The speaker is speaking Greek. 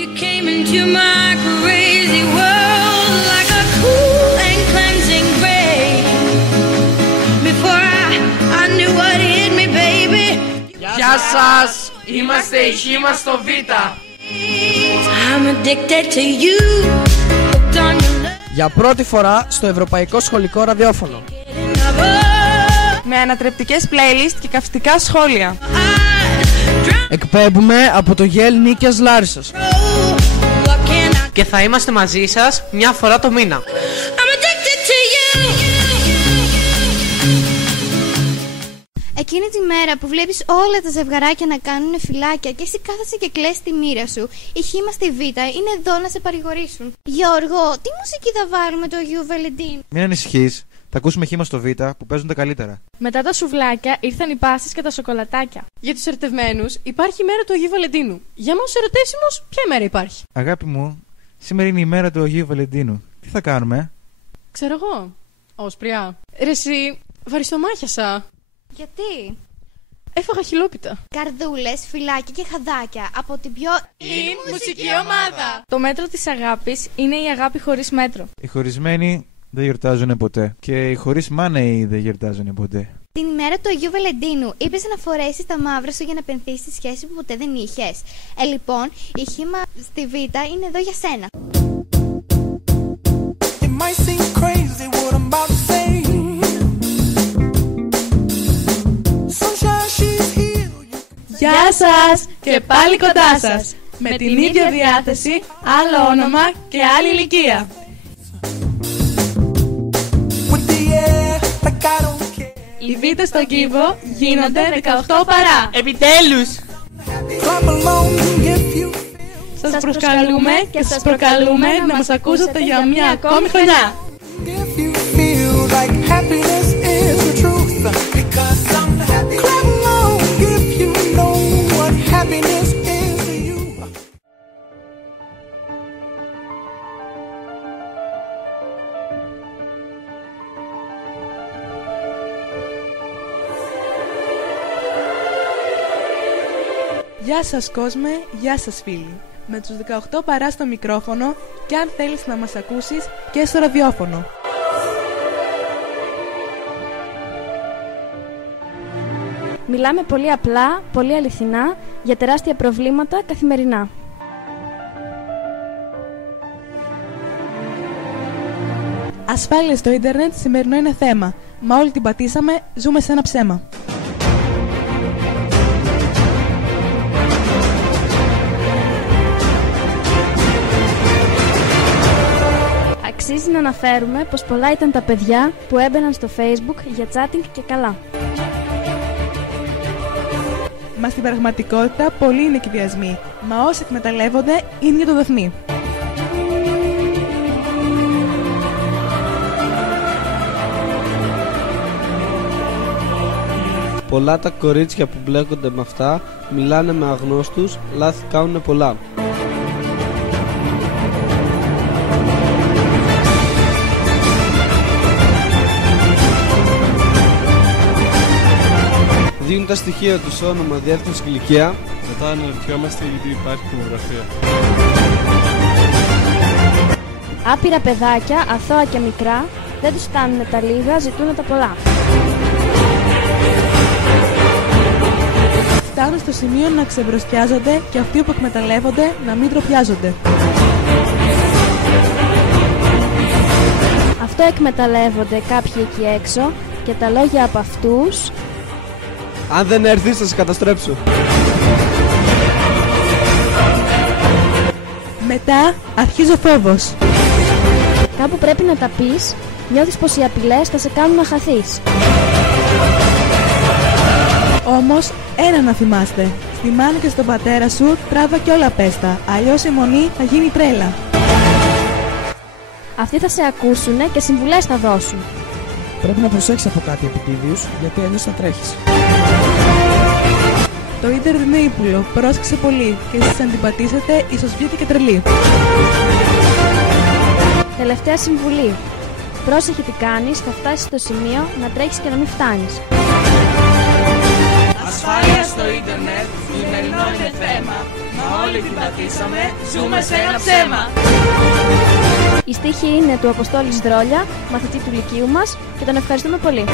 You came into my crazy world like a cool and cleansing rain. Before I knew what hit me, baby. Γεια σας! Είμαστε η Χήμα στο Β. I'm addicted to you. Hooked on your love. Για πρώτη φορά στο Ευρωπαϊκό Σχολικό Ραδιόφωνο. Με ανατρεπτικές playlist και καυστικά σχόλια. Εκπέμπουμε από το Γέλ Νίκιας Λάρισσας. Και θα είμαστε μαζί σας μια φορά το μήνα. Εκείνη τη μέρα που βλέπεις όλα τα ζευγαράκια να κάνουν φυλάκια και εσύ κάθεσαι και κλαις τη μοίρα σου, η Χήμα στη Β είναι εδώ να σε παρηγορήσουν. Γιώργο, τι μουσική θα βάλουμε το Αγίου Βαλεντίνου? Μην ανησυχείς, θα ακούσουμε Χήμα στο Β που παίζουν τα καλύτερα. Μετά τα σουβλάκια ήρθαν οι πάστες και τα σοκολατάκια. Για τους ερωτευμένους υπάρχει η μέρα του Αγίου Βαλεντίνου. Για μας ερωτήσιμους, ποια μέρα υπάρχει? Αγάπη μου, σήμερα είναι η μέρα του Αγίου Βαλεντίνου. Τι θα κάνουμε? Ξέρω εγώ. Όσπρια. Ρε εσύ, βαριστομάχιασα. Γιατί? Έφαγα χιλόπιτα. Καρδούλες, φυλάκια και χαδάκια από την πιο μουσική ομάδα. Το μέτρο της αγάπης είναι η αγάπη χωρίς μέτρο. Οι χωρισμένοι δεν γιορτάζουν ποτέ. Και οι χωρίς μάνεοι δεν γιορτάζουν ποτέ. Την ημέρα του Αγίου Βαλεντίνου είπες να φορέσεις τα μαύρα σου για να πενθείς τη σχέση που ποτέ δεν είχες. Λοιπόν, η Χήμα στη Β είναι εδώ για σένα. Γεια σας και πάλι κοντά σας. Με την ίδια διάθεση, άλλο όνομα και άλλη ηλικία. Οι Β στον Κύβο γίνονται 18 παρά. Επιτέλους! Σας προσκαλούμε και σας προκαλούμε να μας ακούσετε για μια ακόμη χρονιά. Γεια σας κόσμε, γεια σας φίλοι. Με τους 18 παρά στο μικρόφωνο και αν θέλεις να μας ακούσεις και στο ραδιόφωνο. Μιλάμε πολύ απλά, πολύ αληθινά, για τεράστια προβλήματα καθημερινά. Ασφάλεια στο ίντερνετ σημερινό είναι θέμα. Μα όλοι την πατήσαμε, ζούμε σε ένα ψέμα. Αξίζει να αναφέρουμε πως πολλά ήταν τα παιδιά που έμπαιναν στο Facebook για chatting και καλά. Μα στην πραγματικότητα πολλοί είναι εκβιασμοί, μα όσοι εκμεταλλεύονται είναι για το δοθνή. Πολλά τα κορίτσια που μπλέκονται με αυτά, μιλάνε με αγνώστους, λάθη κάνουν πολλά. Δίνουν τα στοιχεία τους, όνομα, διεύθυνση και ηλικία. Μετά αναρωτιόμαστε γιατί υπάρχει pornografία. Άπειρα παιδάκια, αθώα και μικρά, δεν τους φτάνουν τα λίγα, ζητούν τα πολλά. Φτάνουν στο σημείο να ξεμπροστιάζονται και αυτοί που εκμεταλλεύονται να μην τροπιάζονται. Αυτό εκμεταλλεύονται κάποιοι εκεί έξω και τα λόγια από αυτούς. Αν δεν έρθεις θα σε καταστρέψω. Μετά αρχίζει ο φόβος. Κάπου πρέπει να τα πεις, νιώθεις πως οι απειλές θα σε κάνουν να χαθείς. Όμως ένα να θυμάστε, στη μάνα και στον πατέρα σου τράβα και όλα πέστα, αλλιώς η μονή θα γίνει τρέλα. Αυτοί θα σε ακούσουνε και συμβουλές θα δώσουν. Πρέπει να προσέξεις από κάτι επιτίδιους, γιατί αλλιώς θα τρέχεις. Το ίντερνετ είναι ύπουλο, πρόσεξε πολύ και εσείς αντιπατήσετε, ίσως βγείτε και τρελοί. Τελευταία συμβουλή. Πρόσεχε τι κάνεις, θα φτάσεις στο σημείο να τρέχεις και να μην φτάνεις. Ασφάλεια στο ίντερνετ, σημερινό είναι θέμα. Μα όλοι την πατήσαμε, ζούμε σε ένα ψέμα. Η στίχη είναι του Αποστόλης Δρόλια, μαθητή του Λυκείου μας, και τον ευχαριστούμε πολύ.